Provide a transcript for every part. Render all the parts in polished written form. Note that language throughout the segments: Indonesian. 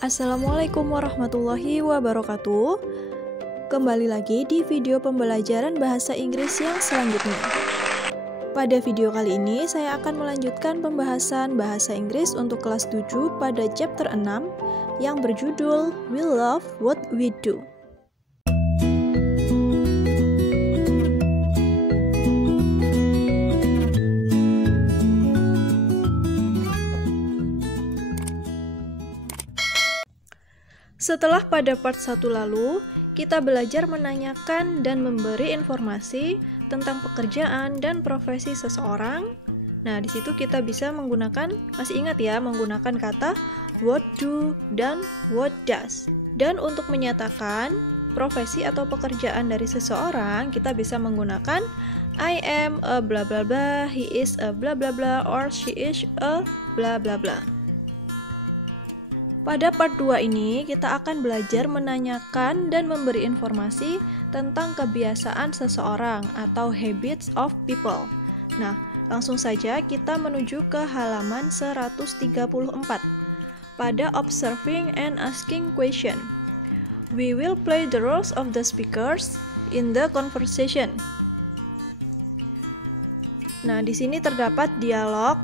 Assalamualaikum warahmatullahi wabarakatuh. Kembali lagi di video pembelajaran bahasa Inggris yang selanjutnya. Pada video kali ini saya akan melanjutkan pembahasan bahasa Inggris untuk kelas 7 pada chapter 6 yang berjudul We Love What We Do. Setelah pada part 1 lalu, kita belajar menanyakan dan memberi informasi tentang pekerjaan dan profesi seseorang. Nah, di situ kita bisa menggunakan, masih ingat ya, menggunakan kata what do dan what does. Dan untuk menyatakan profesi atau pekerjaan dari seseorang, kita bisa menggunakan I am a bla bla bla, he is a bla bla bla, or she is a bla bla bla. Pada part 2 ini, kita akan belajar menanyakan dan memberi informasi tentang kebiasaan seseorang atau habits of people. Nah, langsung saja kita menuju ke halaman 134. Pada observing and asking question, we will play the roles of the speakers in the conversation. Nah, di sini terdapat dialog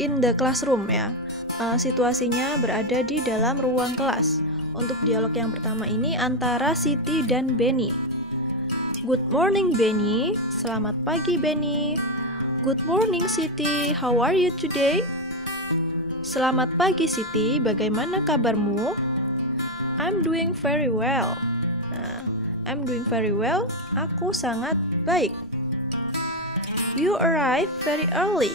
in the classroom ya. Situasinya berada di dalam ruang kelas. Untuk dialog yang pertama ini antara Siti dan Benny. Good morning Benny. Selamat pagi Benny. Good morning Siti. How are you today? Selamat pagi Siti. Bagaimana kabarmu? I'm doing very well. Nah, I'm doing very well. Aku sangat baik. You arrive very early.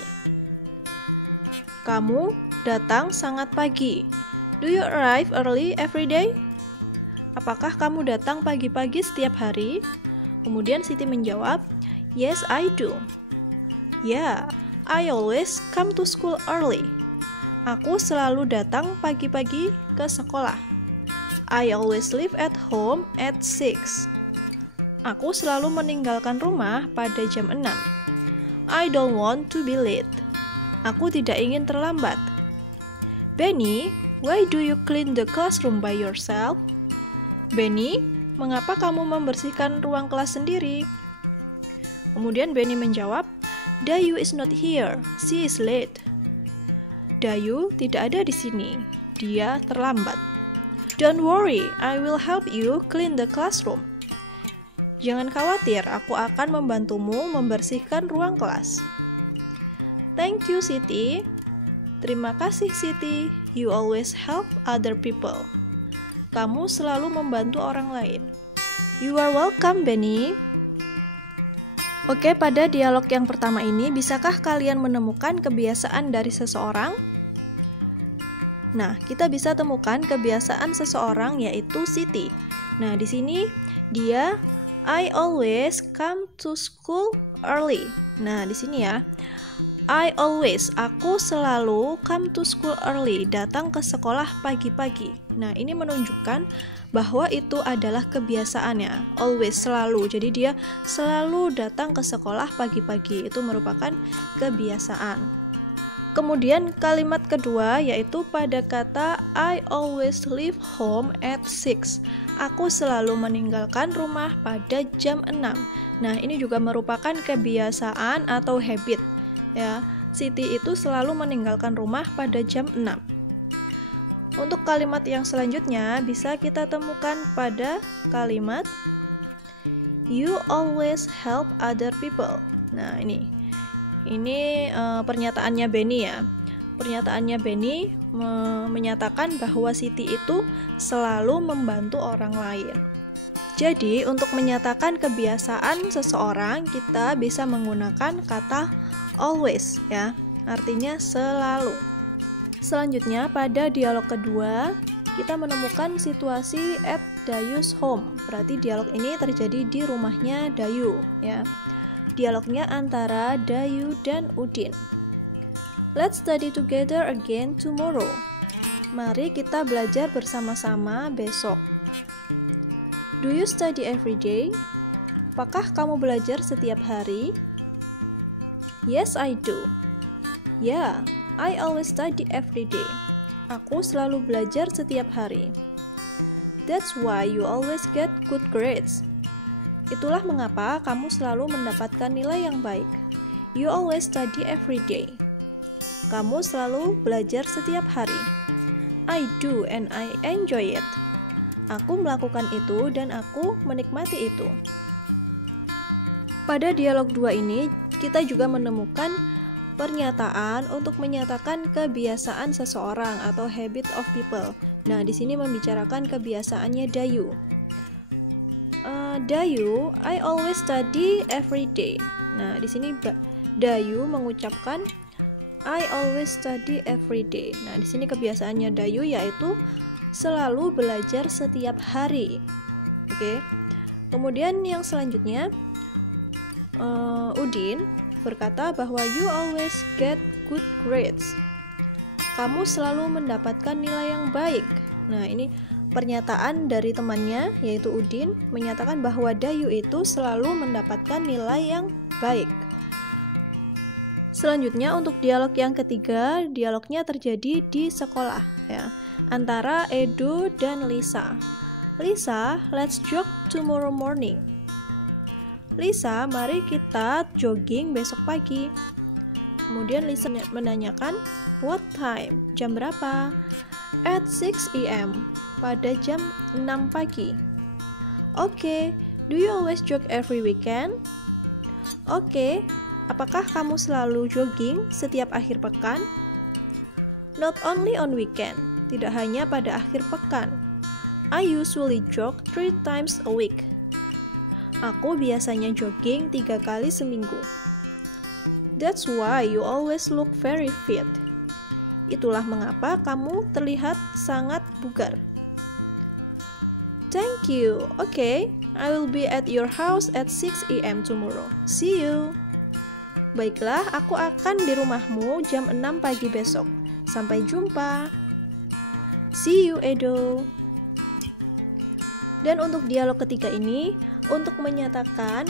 Kamu datang sangat pagi. Do you arrive early every day? Apakah kamu datang pagi-pagi setiap hari? Kemudian Siti menjawab, yes I do. Yeah, I always come to school early. Aku selalu datang pagi-pagi ke sekolah. I always leave at home at 6. Aku selalu meninggalkan rumah pada jam 6. I don't want to be late. Aku tidak ingin terlambat. Benny, why do you clean the classroom by yourself? Benny, mengapa kamu membersihkan ruang kelas sendiri? Kemudian Benny menjawab, Dayu is not here, she is late. Dayu tidak ada di sini, dia terlambat. Don't worry, I will help you clean the classroom. Jangan khawatir, aku akan membantumu membersihkan ruang kelas. Thank you, Siti. Terima kasih Siti, you always help other people. Kamu selalu membantu orang lain. You are welcome, Benny. Oke, pada dialog yang pertama ini, bisakah kalian menemukan kebiasaan dari seseorang? Nah, kita bisa temukan kebiasaan seseorang yaitu Siti. Nah, di sini dia I always come to school early. Nah, di sini ya. I always, aku selalu come to school early, datang ke sekolah pagi-pagi. Nah, ini menunjukkan bahwa itu adalah kebiasaannya, always, selalu. Jadi dia selalu datang ke sekolah pagi-pagi, itu merupakan kebiasaan. Kemudian kalimat kedua yaitu pada kata I always leave home at 6. Aku selalu meninggalkan rumah pada jam 6. Nah, ini juga merupakan kebiasaan atau habit. Ya, Siti itu selalu meninggalkan rumah pada jam 6. Untuk kalimat yang selanjutnya bisa kita temukan pada kalimat You always help other people. Nah, ini pernyataannya Benny ya. Pernyataannya Benny menyatakan bahwa Siti itu selalu membantu orang lain. Jadi, untuk menyatakan kebiasaan seseorang, kita bisa menggunakan kata always ya, artinya selalu. Selanjutnya pada dialog kedua kita menemukan situasi at Dayu's home. Berarti dialog ini terjadi di rumahnya Dayu ya. Dialognya antara Dayu dan Udin. Let's study together again tomorrow. Mari kita belajar bersama-sama besok. Do you study every day? Apakah kamu belajar setiap hari? Yes, I do. Yeah, I always study every day. Aku selalu belajar setiap hari. That's why you always get good grades. Itulah mengapa kamu selalu mendapatkan nilai yang baik. You always study every day. Kamu selalu belajar setiap hari. I do and I enjoy it. Aku melakukan itu dan aku menikmati itu. Pada dialog 2 ini, kita juga menemukan pernyataan untuk menyatakan kebiasaan seseorang atau habit of people. Nah, di sini membicarakan kebiasaannya Dayu. Dayu, I always study every day. Nah, di sini Dayu mengucapkan I always study every day. Nah, di sini kebiasaannya Dayu yaitu selalu belajar setiap hari. Oke. Kemudian yang selanjutnya Udin berkata bahwa you always get good grades. Kamu selalu mendapatkan nilai yang baik. Nah, ini pernyataan dari temannya yaitu Udin menyatakan bahwa Dayu itu selalu mendapatkan nilai yang baik. Selanjutnya untuk dialog yang ketiga, dialognya terjadi di sekolah ya, antara Edo dan Lisa. Lisa, let's jog tomorrow morning. Lisa, mari kita jogging besok pagi. Kemudian Lisa menanyakan, what time? Jam berapa? At 6 AM, pada jam 6 pagi. Okay, do you always jog every weekend? Okay, apakah kamu selalu jogging setiap akhir pekan? Not only on weekend, tidak hanya pada akhir pekan. I usually jog 3 times a week. Aku biasanya jogging 3 kali seminggu. That's why you always look very fit. Itulah mengapa kamu terlihat sangat bugar. Thank you. Okay, I will be at your house at 6 AM tomorrow. See you. Baiklah, aku akan di rumahmu jam 6 pagi besok. Sampai jumpa. See you, Edo. Dan untuk dialog ketiga ini, untuk menyatakan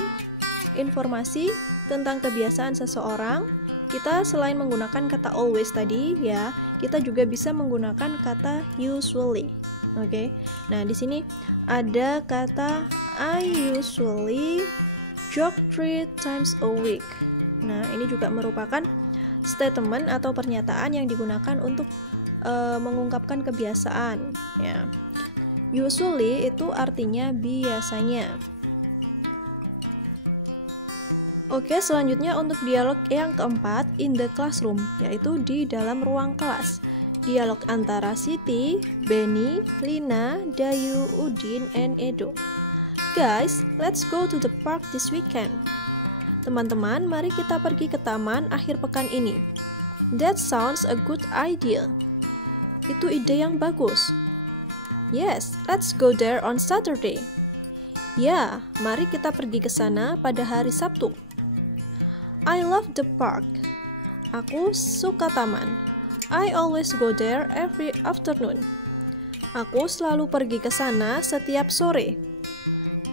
informasi tentang kebiasaan seseorang, kita selain menggunakan kata always tadi ya, kita juga bisa menggunakan kata usually. Oke. Nah, di sini ada kata I usually jog 3 times a week. Nah, ini juga merupakan statement atau pernyataan yang digunakan untuk mengungkapkan kebiasaan ya. Usually itu artinya biasanya. Oke, selanjutnya untuk dialog yang keempat, in the classroom, yaitu di dalam ruang kelas. Dialog antara Siti, Benny, Lina, Dayu, Udin, and Edo. Guys, let's go to the park this weekend. Teman-teman, mari kita pergi ke taman akhir pekan ini. That sounds a good idea. Itu ide yang bagus. Yes, let's go there on Saturday. Ya, mari kita pergi ke sana pada hari Sabtu. I love the park. Aku suka taman. I always go there every afternoon. Aku selalu pergi ke sana setiap sore.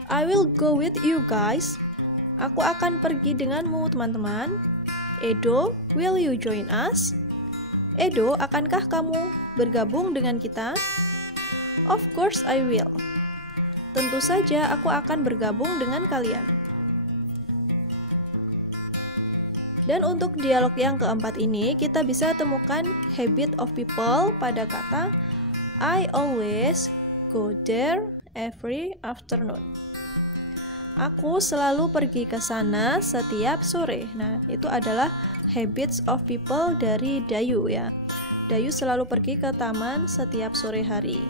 I will go with you guys. Aku akan pergi denganmu, teman-teman. Edo, will you join us? Edo, akankah kamu bergabung dengan kita? Of course I will. Tentu saja aku akan bergabung dengan kalian. Dan untuk dialog yang keempat ini, kita bisa temukan habit of people pada kata I always go there every afternoon. Aku selalu pergi ke sana setiap sore. Nah, itu adalah habits of people dari Dayu ya. Dayu selalu pergi ke taman setiap sore hari.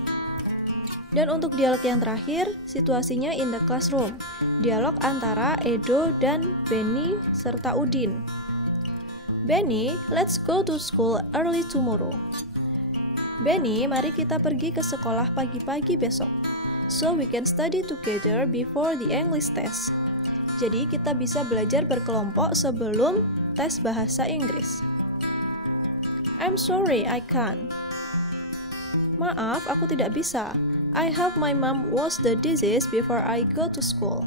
Dan untuk dialog yang terakhir, situasinya in the classroom. Dialog antara Edo dan Benny serta Udin. Benny, let's go to school early tomorrow. Benny, mari kita pergi ke sekolah pagi-pagi besok. So we can study together before the English test. Jadi kita bisa belajar berkelompok sebelum tes bahasa Inggris. I'm sorry, I can't. Maaf, aku tidak bisa. I help my mom wash the dishes before I go to school.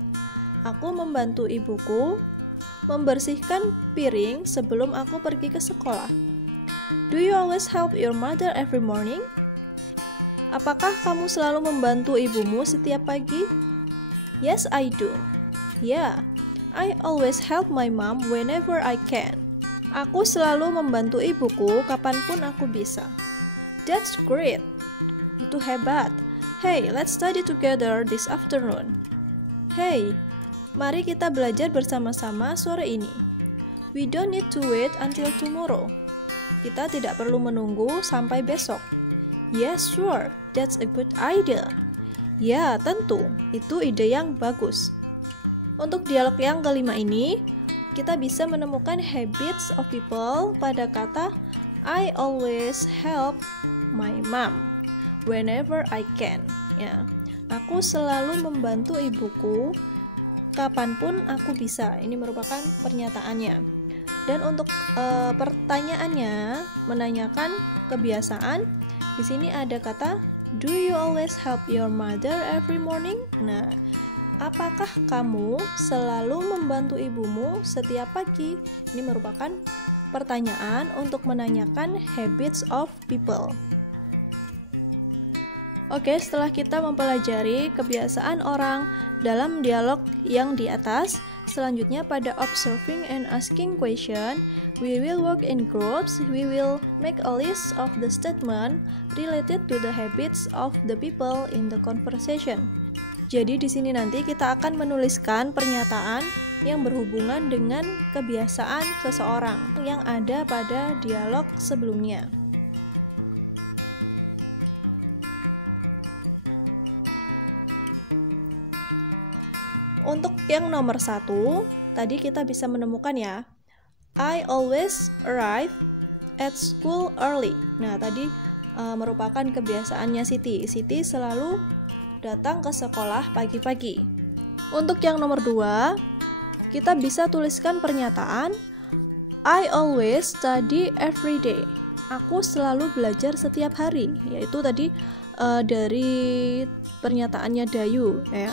Aku membantu ibuku membersihkan piring sebelum aku pergi ke sekolah. Do you always help your mother every morning? Apakah kamu selalu membantu ibumu setiap pagi? Yes, I do. Yeah, I always help my mom whenever I can. Aku selalu membantu ibuku kapanpun aku bisa. That's great. Itu hebat. Hey, let's study together this afternoon. Hey, mari kita belajar bersama-sama sore ini. We don't need to wait until tomorrow. Kita tidak perlu menunggu sampai besok. Yes, sure, that's a good idea. Ya, tentu, itu ide yang bagus. Untuk dialog yang kelima ini, kita bisa menemukan habits of people pada kata I always help my mom whenever I can. Ya, aku selalu membantu ibuku kapanpun aku bisa. Ini merupakan pernyataannya. Dan untuk pertanyaannya, menanyakan kebiasaan, di sini ada kata do you always help your mother every morning? Nah, apakah kamu selalu membantu ibumu setiap pagi? Ini merupakan pertanyaan untuk menanyakan habits of people. Oke, setelah kita mempelajari kebiasaan orang dalam dialog yang di atas, selanjutnya pada observing and asking question, we will work in groups. We will make a list of the statement related to the habits of the people in the conversation. Jadi di sini nanti kita akan menuliskan pernyataan yang berhubungan dengan kebiasaan seseorang yang ada pada dialog sebelumnya. Untuk yang nomor 1, tadi kita bisa menemukan ya, I always arrive at school early. Nah, tadi merupakan kebiasaannya Siti. Siti selalu datang ke sekolah pagi-pagi. Untuk yang nomor 2, kita bisa tuliskan pernyataan I always study every day. Aku selalu belajar setiap hari. Yaitu tadi dari pernyataannya Dayu ya.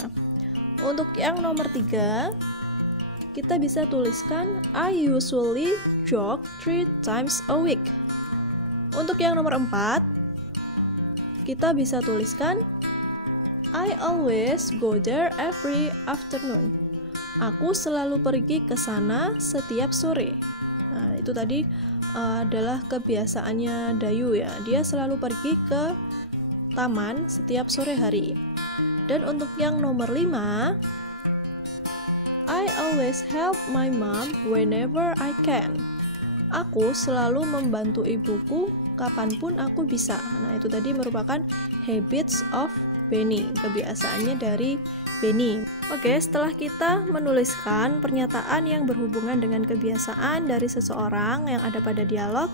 Untuk yang nomor 3, kita bisa tuliskan I usually jog 3 times a week. Untuk yang nomor 4, kita bisa tuliskan I always go there every afternoon. Aku selalu pergi ke sana setiap sore. Nah, itu tadi adalah kebiasaannya Dayu ya. Dia selalu pergi ke taman setiap sore hari. Dan untuk yang nomor 5, I always help my mom whenever I can. Aku selalu membantu ibuku kapanpun aku bisa. Nah, itu tadi merupakan habits of Benny, kebiasaannya dari Benny. Oke, setelah kita menuliskan pernyataan yang berhubungan dengan kebiasaan dari seseorang yang ada pada dialog,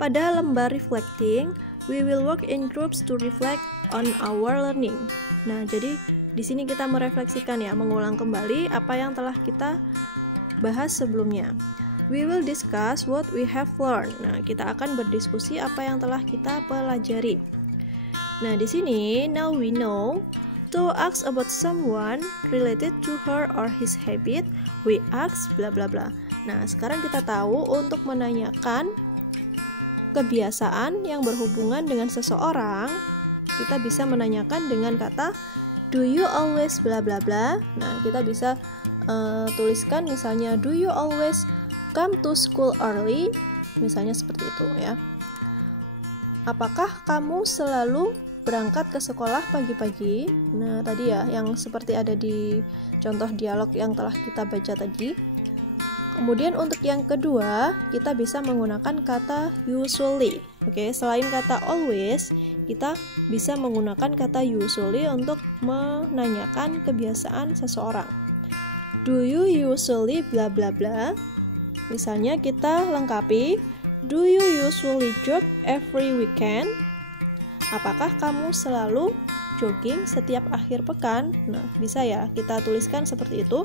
pada lembar reflecting, we will work in groups to reflect on our learning. Nah, jadi di sini kita merefleksikan ya, mengulang kembali apa yang telah kita bahas sebelumnya. We will discuss what we have learned. Nah, kita akan berdiskusi apa yang telah kita pelajari. Nah, di sini now we know to ask about someone related to her or his habit, we ask bla bla bla. Nah, sekarang kita tahu untuk menanyakan kebiasaan yang berhubungan dengan seseorang, kita bisa menanyakan dengan kata do you always bla bla bla. Nah, kita bisa tuliskan misalnya do you always come to school early, misalnya seperti itu ya. Apakah kamu selalu berangkat ke sekolah pagi-pagi? Nah, tadi ya yang seperti ada di contoh dialog yang telah kita baca tadi. Kemudian untuk yang kedua, kita bisa menggunakan kata usually. Oke, selain kata always, kita bisa menggunakan kata usually untuk menanyakan kebiasaan seseorang. Do you usually bla bla bla? Misalnya kita lengkapi, do you usually jog every weekend? Apakah kamu selalu jogging setiap akhir pekan? Nah, bisa ya kita tuliskan seperti itu.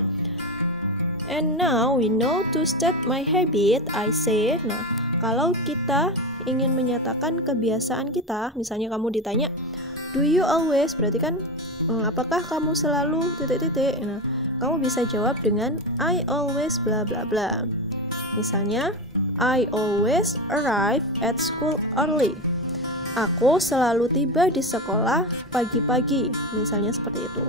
And now we know to state my habit, I say. Nah, kalau kita ingin menyatakan kebiasaan kita, misalnya kamu ditanya, do you always? Berarti kan, apakah kamu selalu titik-titik? Nah, kamu bisa jawab dengan I always bla bla bla. Misalnya, I always arrive at school early. Aku selalu tiba di sekolah pagi-pagi, misalnya seperti itu.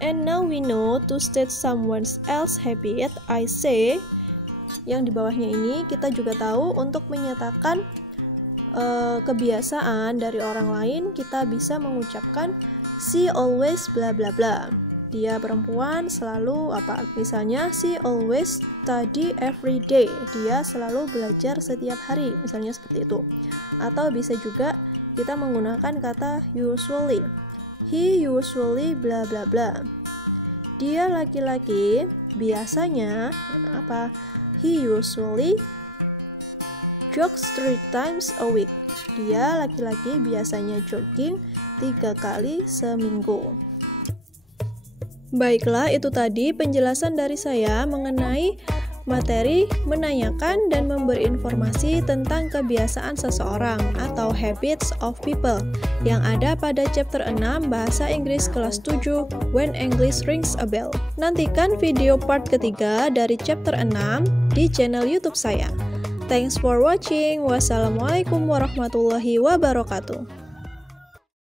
And now we know to state someone else's habit, I say. Yang di bawahnya ini kita juga tahu untuk menyatakan kebiasaan dari orang lain, kita bisa mengucapkan she always bla bla bla. Dia perempuan selalu apa? Misalnya she always study every day. Dia selalu belajar setiap hari, misalnya seperti itu. Atau bisa juga kita menggunakan kata usually. He usually bla bla bla. Dia laki-laki biasanya apa? He usually jogs 3 times a week. Dia laki-laki biasanya jogging 3 kali seminggu. Baiklah, itu tadi penjelasan dari saya mengenai materi menanyakan dan memberi informasi tentang kebiasaan seseorang atau habits of people yang ada pada chapter 6 Bahasa Inggris kelas 7 When English Rings a Bell. Nantikan video part ketiga dari chapter 6 di channel YouTube saya. Thanks for watching. Wassalamualaikum warahmatullahi wabarakatuh.